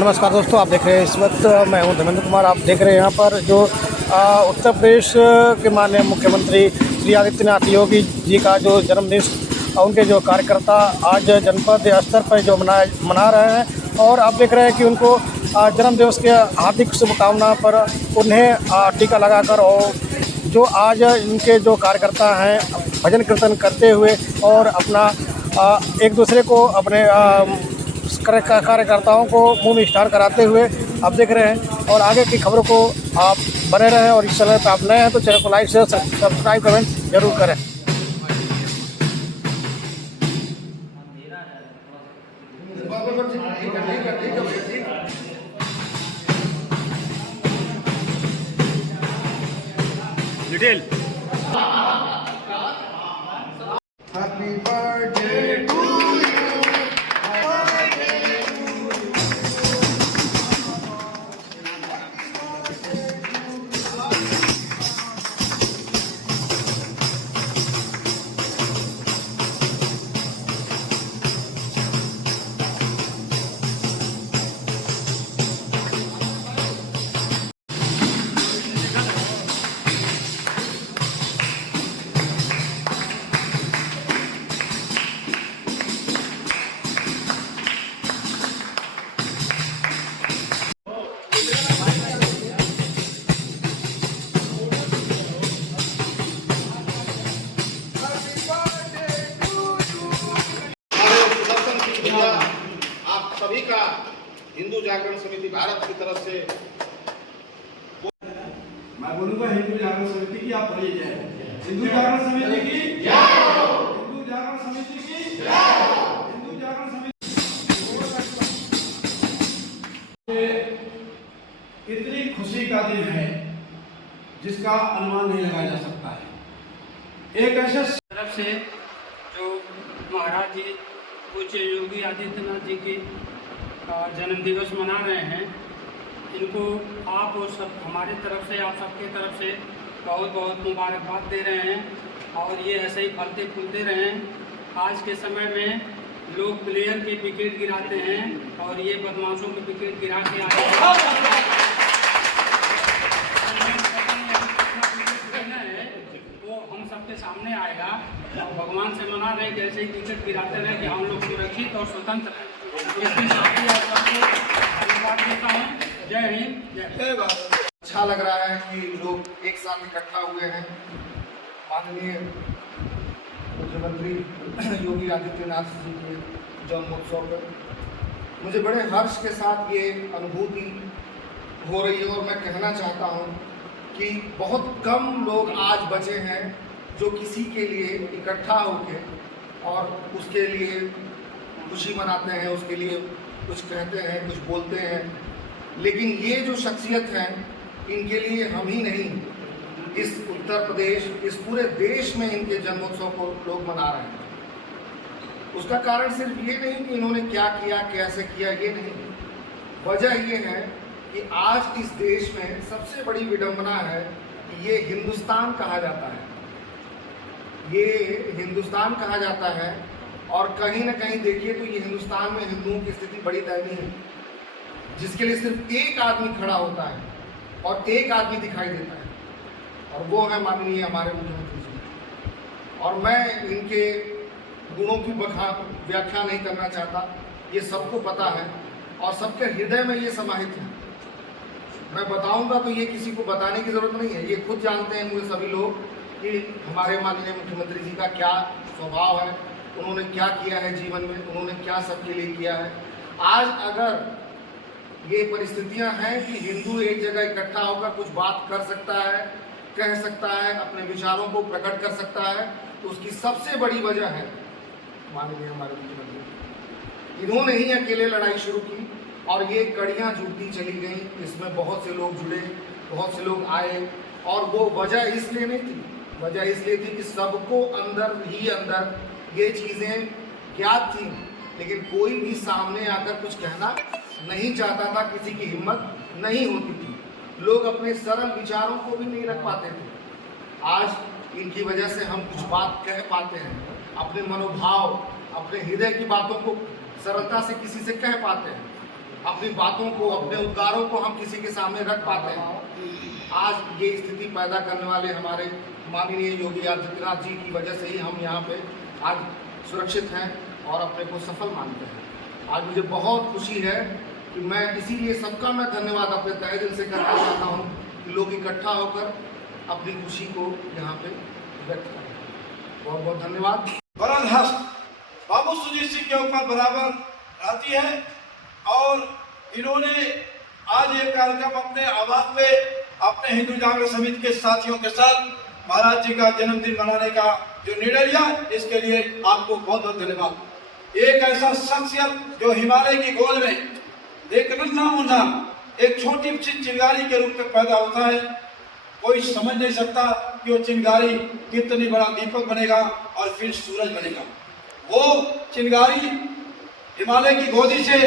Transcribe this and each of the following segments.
नमस्कार दोस्तों, आप देख रहे हैं इस वक्त मैं हूं धर्मेंद्र कुमार। आप देख रहे हैं यहाँ पर जो उत्तर प्रदेश के माननीय मुख्यमंत्री श्री आदित्यनाथ योगी जी का जो जन्मदिन, उनके जो कार्यकर्ता आज जनपद स्तर पर जो मना रहे हैं और आप देख रहे हैं कि उनको जन्मदिवस के हार्दिक शुभकामना पर उन्हें टीका लगाकर और जो आज इनके जो कार्यकर्ता हैं भजन कीर्तन करते हुए और अपना एक दूसरे को अपने कार्यकर्ताओं को मुंह मिष्ठान कराते हुए आप देख रहे हैं। और आगे की खबरों को आप बने रहें और इस चैनल पर आप नए हैं तो चैनल को लाइक शेयर सब्सक्राइब कमेंट जरूर करें। Detail Happy birthday to you. आप सभी का हिंदू जागरण समिति भारत की तरफ से मैं बोलूंगा हिंदू जागरण समिति की आप पढ़िए जाए। हिंदू जागरण समिति की जय हो। हिंदू जागरण समिति की जय हो। हिंदू जागरण समिति इतनी खुशी का दिन है जिसका अनुमान नहीं लगाया जा सकता है। एक ऐसे तरफ से जो महाराज जी पूज्य योगी आदित्यनाथ जी की जन्म दिवस मना रहे हैं, इनको आप और सब हमारे तरफ से, आप सबके तरफ से बहुत बहुत मुबारकबाद दे रहे हैं और ये ऐसे ही फलते फूलते रहें। आज के समय में लोग प्लेयर के विकेट गिराते हैं और ये बदमाशों के विकेट गिरा के आए हैं। वो हम सबके सामने आएगा और भगवान से मना रहे कि ऐसे ही विकेट गिराते रहे कि हम लोग सुरक्षित और स्वतंत्र हैं। इसके साथ ही आप सबको धन्यवाद देता हूँ। जय हिंद, जय भारत। अच्छा लग रहा है कि लोग एक साथ इकट्ठा हुए हैं माननीय मुख्यमंत्री योगी आदित्यनाथ जी के जन्मोत्सव पर। मुझे बड़े हर्ष के साथ ये अनुभूति हो रही है और मैं कहना चाहता हूँ कि बहुत कम लोग आज बचे हैं जो किसी के लिए इकट्ठा होकर और उसके लिए खुशी मनाते हैं, उसके लिए कुछ कहते हैं, कुछ बोलते हैं। लेकिन ये जो शख्सियत हैं, इनके लिए हम ही नहीं, इस उत्तर प्रदेश, इस पूरे देश में इनके जन्मोत्सव को लोग मना रहे हैं। उसका कारण सिर्फ ये नहीं कि इन्होंने क्या किया, कैसे किया, ये नहीं। वजह ये है कि आज इस देश में सबसे बड़ी विडंबना है कि ये हिंदुस्तान कहा जाता है, ये हिंदुस्तान कहा जाता है और कहीं ना कहीं देखिए तो ये हिंदुस्तान में हिंदुओं की स्थिति बड़ी दयनीय है, जिसके लिए सिर्फ एक आदमी खड़ा होता है और एक आदमी दिखाई देता है और वो है माननीय हमारे मुख्यमंत्री जी। और मैं इनके गुणों की व्याख्या नहीं करना चाहता, ये सबको पता है और सबके हृदय में ये समाहित है। मैं बताऊंगा तो ये किसी को बताने की ज़रूरत नहीं है, ये खुद जानते हैं मुझे सभी लोग कि हमारे माननीय मुख्यमंत्री जी का क्या स्वभाव है, उन्होंने क्या किया है जीवन में, उन्होंने क्या सबके लिए किया है। आज अगर ये परिस्थितियां हैं कि हिंदू एक जगह इकट्ठा होकर कुछ बात कर सकता है, कह सकता है, अपने विचारों को प्रकट कर सकता है, तो उसकी सबसे बड़ी वजह है माननीय हमारे मुख्यमंत्री। इन्होंने ही अकेले लड़ाई शुरू की और ये कड़ियाँ जुड़ती चली गई, इसमें बहुत से लोग जुड़े, बहुत से लोग आए और वो वजह इसलिए नहीं थी, वजह इसलिए थी कि सबको अंदर ही अंदर ये चीज़ें ज्ञात थी, लेकिन कोई भी सामने आकर कुछ कहना नहीं चाहता था, किसी की हिम्मत नहीं होती थी, लोग अपने सरल विचारों को भी नहीं रख पाते थे। आज इनकी वजह से हम कुछ बात कह पाते हैं, अपने मनोभाव, अपने हृदय की बातों को सरलता से किसी से कह पाते हैं। अपनी बातों को, अपने उद्गारों को हम किसी के सामने रख पाते हैं। आज ये स्थिति पैदा करने वाले हमारे माननीय योगी आदित्यनाथ जी की वजह से ही हम यहाँ पे आज सुरक्षित हैं और अपने को सफल मानते हैं। आज मुझे बहुत खुशी है कि मैं इसीलिए सबका मैं धन्यवाद अपने तहे दिल से करना चाहता हूँ कि लोग इकट्ठा होकर अपनी खुशी को यहाँ पे व्यक्त करें। बहुत बहुत धन्यवाद। बरदहस्त बाबू सुजीत सिंह के ऊपर बराबर रहती है और इन्होंने आज ये कार्यक्रम अपने आवाज पे अपने हिंदू जागरण समिति के साथियों के साथ महाराज जी का जन्मदिन मनाने का जो निर्णय लिया, इसके लिए आपको बहुत बहुत धन्यवाद। एक ऐसा शख्सियत जो हिमालय की गोद में एक नन्हा मुन्ना एक छोटी सी चिंगारी के रूप में पैदा होता है, कोई समझ नहीं सकता कि वो चिंगारी कितनी बड़ा दीपक बनेगा और फिर सूरज बनेगा। वो चिंगारी हिमालय की गोदी से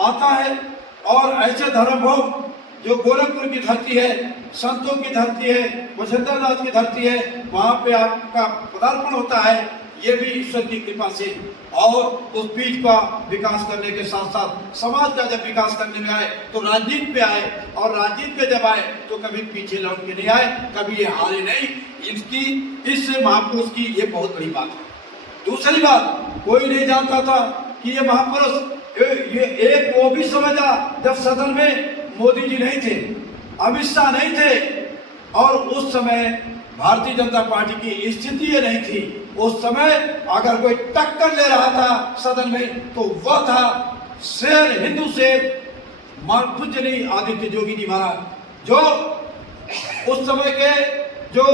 आता है और ऐसे धर्म भोग जो गोरखपुर की धरती है, संतों की धरती है, वसंतरनाथ की धरती है, वहाँ पे आपका पदार्पण होता है, ये भी ईश्वर की कृपा से। और उस बीज का विकास करने के साथ साथ समाज का जब विकास करने में आए तो राजनीति पे आए, और राजनीति पे जब आए तो कभी पीछे लौट के नहीं आए, कभी ये हारे नहीं। इसकी इस महापुरुष की ये बहुत बड़ी बात है। दूसरी बात, कोई नहीं जानता था कि ये महापुरुष ये एक वो भी समझा जब सदन में मोदी जी नहीं थे, अमित शाह नहीं थे, और उस समय भारतीय जनता पार्टी की स्थिति ये नहीं थी। उस समय अगर कोई टक्कर ले रहा था सदन में तो वह था शेर, हिंदू शेर पूज्यनीय आदित्य जोगी जी महाराज, जो उस समय के जो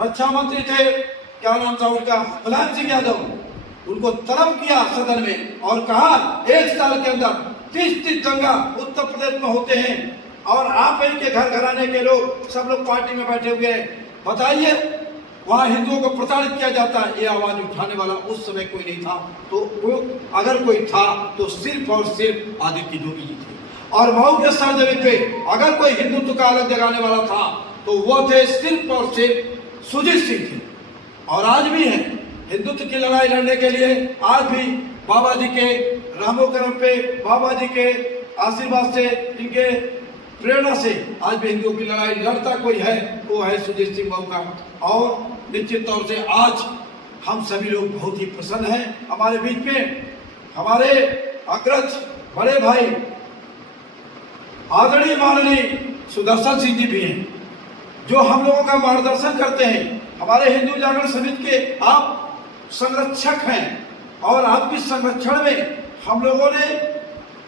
रक्षा मंत्री थे, क्या नाम था उनका, मुलायम सिंह यादव, उनको तलब किया सदन में और कहा 1 साल के अंदर 30 दंगा उत्तर प्रदेश में होते हैं और आप इनके घर घराने के लोग सब लोग पार्टी में बैठे हुए हैं, बताइए वहाँ हिंदुओं को प्रताड़ित किया जाता है। ये आवाज उठाने वाला उस समय कोई नहीं था, तो वो अगर कोई था तो सिर्फ और सिर्फ आदित्य जोगी जी थे। और मऊ के सरजमीन पे अगर कोई हिंदुत्व का अलग जगाने वाला था तो वो थे सिर्फ और सिर्फ सुजीत सिंह थे, और आज भी है। हिंदुत्व की लड़ाई लड़ने के लिए आज भी बाबा जी के रहमो करम पे, बाबा जी के आशीर्वाद से, इनके प्रेरणा से आज भी हिंदुओं की लड़ाई लड़ता कोई है, वो है सुजीत सिंह मऊ का। और निश्चित तौर से आज हम सभी लोग बहुत ही प्रसन्न हैं। हमारे बीच में हमारे अग्रज बड़े भाई आदरणीय माननीय सुदर्शन सिंह जी भी हैं, जो हम लोगों का मार्गदर्शन करते हैं। हमारे हिंदू जागरण समिति के आप संरक्षक हैं और आपकी संरक्षण में हम लोगों ने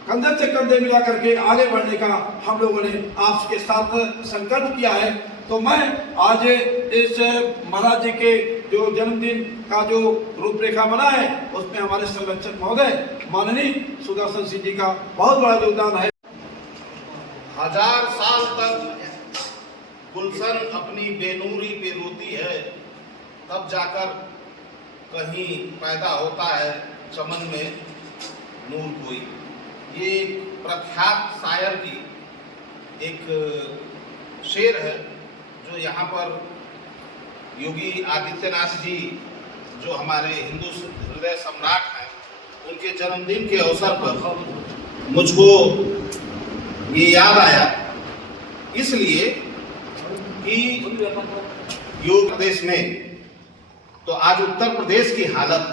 कंधे से कंधे मिला करके आगे बढ़ने का हम लोगों ने आपके साथ संकल्प किया है। तो मैं आज इस महाराज जी के जो जन्मदिन का जो रूपरेखा बना है उसमें हमारे संरक्षक महोदय माननीय सुदर्शन सिंह जी का बहुत बड़ा योगदान है। 1000 साल तक गुलशन अपनी बेनूरी पे रोती है, तब जाकर कहीं पैदा होता है चमन में नूर कोई। ये प्रख्यात शायर की एक शेर है जो यहाँ पर योगी आदित्यनाथ जी जो हमारे हिंदू हृदय सम्राट हैं, उनके जन्मदिन के अवसर पर मुझको ये याद आया, इसलिए कि योग प्रदेश में तो आज उत्तर प्रदेश की हालत,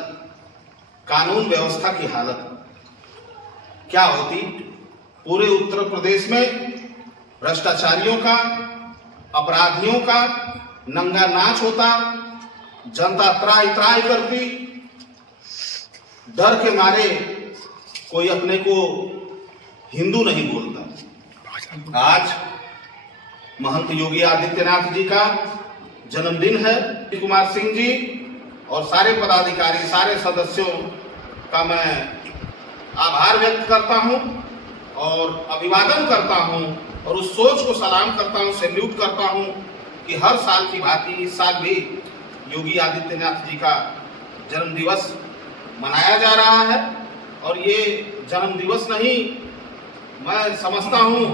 कानून व्यवस्था की हालत क्या होती। पूरे उत्तर प्रदेश में भ्रष्टाचारियों का, अपराधियों का नंगा नाच होता, जनता त्राई त्राई करती, डर के मारे कोई अपने को हिंदू नहीं बोलता। आज महंत योगी आदित्यनाथ जी का जन्मदिन है। कुमार सिंह जी और सारे पदाधिकारी, सारे सदस्यों का मैं आभार व्यक्त करता हूं और अभिवादन करता हूं और उस सोच को सलाम करता हूं, सैल्यूट करता हूं कि हर साल की भांति इस साल भी योगी आदित्यनाथ जी का जन्म दिवस मनाया जा रहा है। और ये जन्म दिवस नहीं, मैं समझता हूं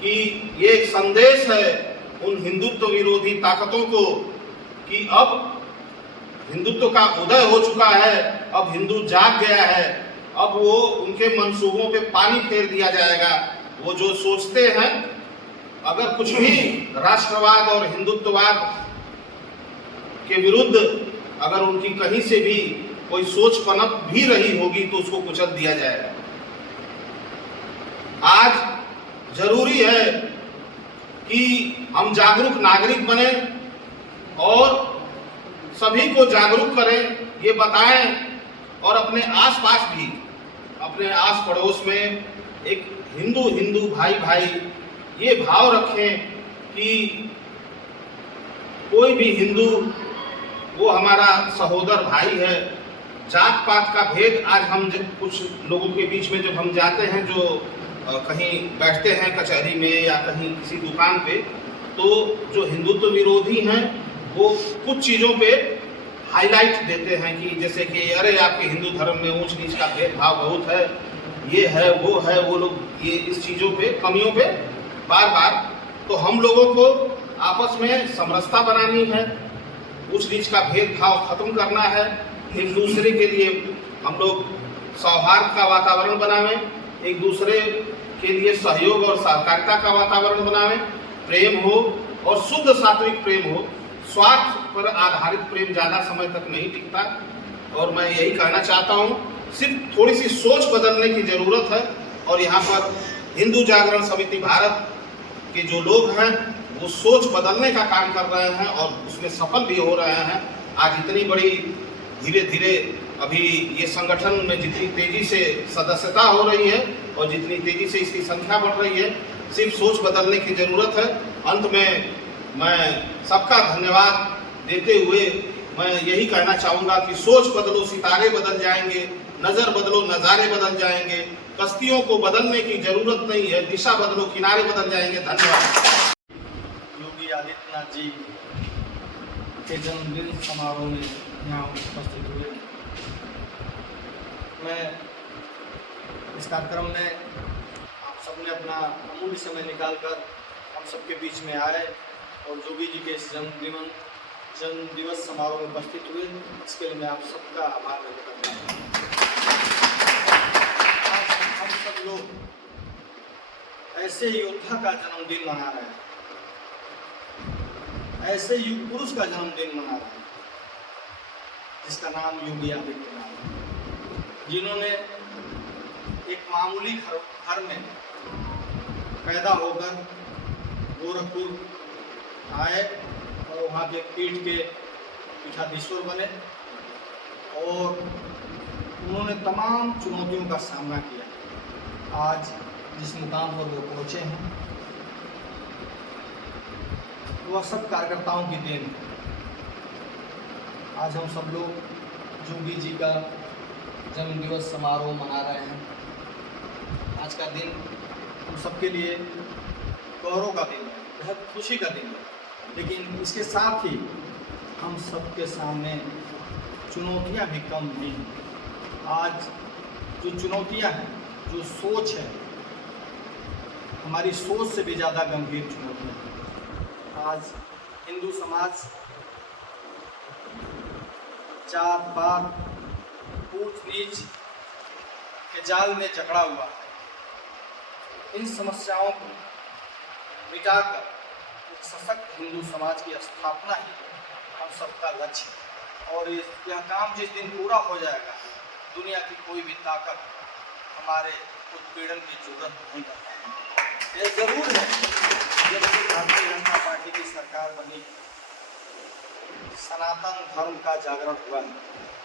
कि ये एक संदेश है उन हिंदुत्व विरोधी ताकतों को कि अब हिंदुत्व का उदय हो चुका है, अब हिंदू जाग गया है अब वो उनके मंसूबों पे पानी फेर दिया जाएगा। वो जो सोचते हैं, अगर कुछ भी राष्ट्रवाद और हिंदुत्ववाद के विरुद्ध अगर उनकी कहीं से भी कोई सोच पनप भी रही होगी तो उसको कुचल दिया जाएगा। आज जरूरी है कि हम जागरूक नागरिक बने और सभी को जागरूक करें, ये बताएं और अपने आसपास भी, अपने आस पड़ोस में एक हिंदू हिंदू भाई भाई ये भाव रखें कि कोई भी हिंदू वो हमारा सहोदर भाई है। जात पात का भेद आज हम कुछ लोगों के बीच में जब हम जाते हैं, जो कहीं बैठते हैं कचहरी में या कहीं किसी दुकान पे, तो जो हिंदुत्व विरोधी हैं वो कुछ चीज़ों पे हाईलाइट देते हैं कि जैसे कि अरे आपके हिंदू धर्म में ऊंच नीच का भेदभाव बहुत है, ये है वो है, वो लोग ये इस चीज़ों पे, कमियों पे बार बार। तो हम लोगों को आपस में समरसता बनानी है, ऊंच नीच का भेदभाव खत्म करना है, एक दूसरे के लिए हम लोग सौहार्द का वातावरण बनावें, एक दूसरे के लिए सहयोग और सहकारिता का वातावरण बनावें, प्रेम हो और शुद्ध सात्विक प्रेम हो। स्वार्थ पर आधारित प्रेम ज़्यादा समय तक नहीं टिकता। और मैं यही कहना चाहता हूँ, सिर्फ थोड़ी सी सोच बदलने की ज़रूरत है। और यहाँ पर हिंदू जागरण समिति भारत के जो लोग हैं वो सोच बदलने का काम कर रहे हैं और उसमें सफल भी हो रहे हैं। आज इतनी बड़ी धीरे धीरे अभी ये संगठन में जितनी तेज़ी से सदस्यता हो रही है और जितनी तेज़ी से इसकी संख्या बढ़ रही है, सिर्फ सोच बदलने की ज़रूरत है। अंत में मैं सबका धन्यवाद देते हुए मैं यही कहना चाहूँगा कि सोच बदलो सितारे बदल जाएंगे, नज़र बदलो नज़ारे बदल जाएंगे, कश्तियों को बदलने की ज़रूरत नहीं है, दिशा बदलो किनारे बदल जाएंगे। धन्यवाद। योगी आदित्यनाथ जी के जन्मदिन समारोह में यहाँ उपस्थित हुए। मैं इस कार्यक्रम में आप सबने अपना अमूल्य समय निकालकर हम सबके बीच में आए और योगी जी के इस जन्म दिवस समारोह में उपस्थित हुए, इसके लिए मैं आप सबका आभार व्यक्त करता हूँ। हम सब लोग ऐसे योद्धा का जन्मदिन मना रहे हैं, ऐसे युग पुरुष का जन्मदिन मना रहे हैं जिसका नाम योगी आदित्यनाथ है, जिन्होंने एक मामूली घर में पैदा होकर गोरखपुर आए और वहाँ के पीठ के पीठाधीश्वर बने और उन्होंने तमाम चुनौतियों का सामना किया। आज जिस मुकाम पर वो पहुँचे हैं वह सब कार्यकर्ताओं की देन है। आज हम सब लोग योगी जी का जन्मदिवस समारोह मना रहे हैं। आज का दिन हम सबके लिए गौरव का दिन है, बहुत खुशी का दिन है, लेकिन इसके साथ ही हम सबके सामने चुनौतियां भी कम नहीं। आज जो चुनौतियां हैं, जो सोच है, हमारी सोच से भी ज़्यादा गंभीर चुनौतियां हैं। आज हिंदू समाज जात पात ऊंच नीच के जाल में जकड़ा हुआ है। इन समस्याओं को मिटाकर एक सशक्त हिंदू समाज की स्थापना ही हम सबका लक्ष्य है। और यह काम जिस दिन पूरा हो जाएगा, दुनिया की कोई भी ताकत हमारे उत्पीड़न की जरूरत नहीं करता। यह जरूर है, जब से भारतीय जनता पार्टी की सरकार बनी, सनातन धर्म का जागरण हुआ है,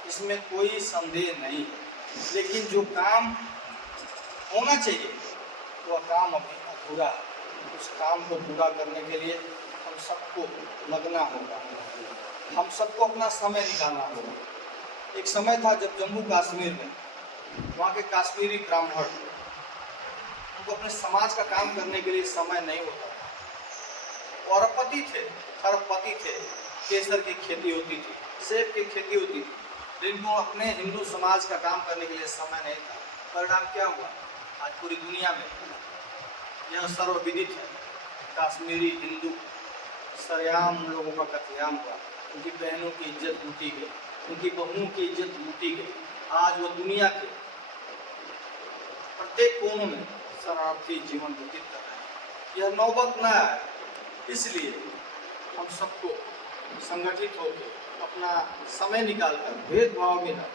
इसमें कोई संदेह नहीं है। लेकिन जो काम होना चाहिए वह काम अभी अधूरा है। उस काम को पूरा करने के लिए हम सबको लगना होगा, हम सबको अपना समय निकालना होगा। एक समय था जब जम्मू कश्मीर में वहाँ के काश्मीरी ब्राह्मण, उनको अपने समाज का काम करने के लिए समय नहीं होता था। औरपति थे, खरपति थे, केसर की खेती होती थी, सेब की खेती होती थी, जिनको अपने हिंदू समाज का काम करने के लिए समय नहीं था। परिणाम क्या हुआ? आज पूरी दुनिया में यह सर्वविदित है, काश्मीरी हिंदू सरेआम लोगों का कत्लेआम हुआ, उनकी बहनों की इज्जत लूटी गई, उनकी बहुओं की इज्जत लूटी गई। आज वो दुनिया के प्रत्येक कोनों में शरणार्थी जीवन व्यतीत कर रहे हैं। यह नौबत न आए, इसलिए हम सबको संगठित होकर अपना समय निकालकर भेदभाव बिना,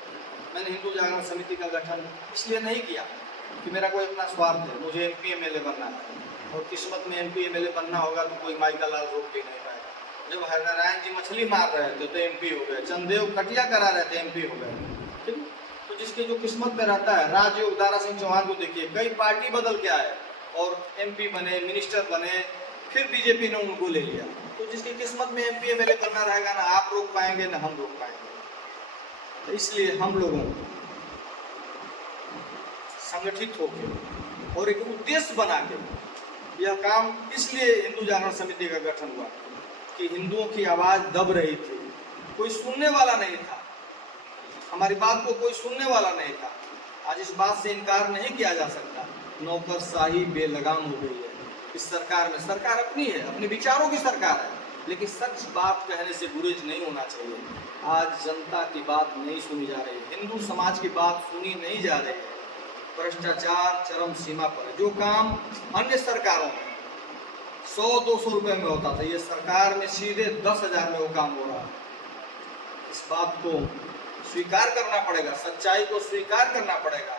मैंने हिंदू जागरण समिति का गठन इसलिए नहीं किया कि मेरा कोई अपना स्वार्थ है, मुझे MP MLA बनना है और किस्मत में MP MLA बनना होगा तो कोई माई का लाल रोक भी नहीं पाएगा। जब हरिनारायण जी मछली मार रहे थे तो MP हो गए, चंदेव कटिया करा रहे थे MP हो गए। ठीक, तो जिसके जो किस्मत में रहता है, राजयोग दारा सिंह चौहान को देखिए, कई पार्टी बदल के आए और MP बने, मिनिस्टर बने, फिर बीजेपी ने उनको ले लिया। तो जिसकी किस्मत में MP MLA करना रहेगा, ना आप रोक पाएंगे ना हम रोक पाएंगे। तो इसलिए हम लोगों को संगठित होकर और एक उद्देश्य बना के यह काम, इसलिए हिंदू जागरण समिति का गठन हुआ कि हिंदुओं की आवाज दब रही थी, कोई सुनने वाला नहीं था, हमारी बात को कोई सुनने वाला नहीं था। आज इस बात से इनकार नहीं किया जा सकता, नौकरशाही बेलगाम हो गई है इस सरकार में। सरकार अपनी है, अपने विचारों की सरकार है, लेकिन सच बात कहने से गुरेज नहीं होना चाहिए। आज जनता की बात नहीं सुनी जा रही, हिंदू समाज की बात सुनी नहीं जा रही है। भ्रष्टाचार चरम सीमा पर है। जो काम अन्य सरकारों में 100-200 रुपए में होता था, ये सरकार में सीधे 10,000 में वो काम हो रहा है। इस बात को स्वीकार करना पड़ेगा, सच्चाई को स्वीकार करना पड़ेगा।